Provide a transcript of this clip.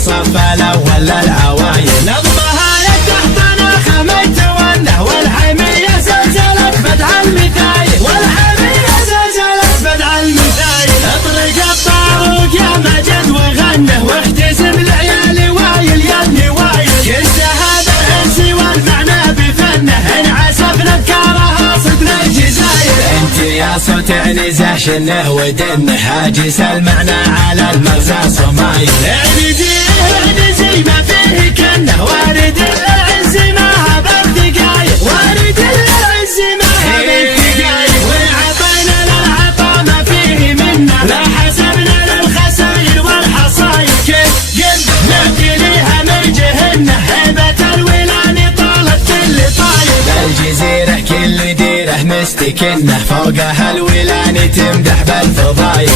الصف الاول للعوايد. نظمها يتحتنا خميت ونه والحمية زلزلت بدع المثايل، والحمية زلزلت بدع المثايل. اطرق الطاروق يا مجد وغنه واحتسب العيال وايل يا النوايل. كنت هذا الانس والمعنى بفنه انعسف نذكارها صدنا الجزاير. انت يا صوت عنزه شنه ودنه هاجس المعنى على المغزى صمايل. اعنزي ما فيه كنه وارد العز ما هبت دقايق، وارد العز ما هبت دقايق. وعطينا للعطا ما فيه منه لا حسبنا للخساير والحصاير. كيف قد نبتليها من جهنه هيبة الولان طالت كل طاير. بالجزيرة كل ديره مستكنه فوقها الولان تمدح بالفضايل.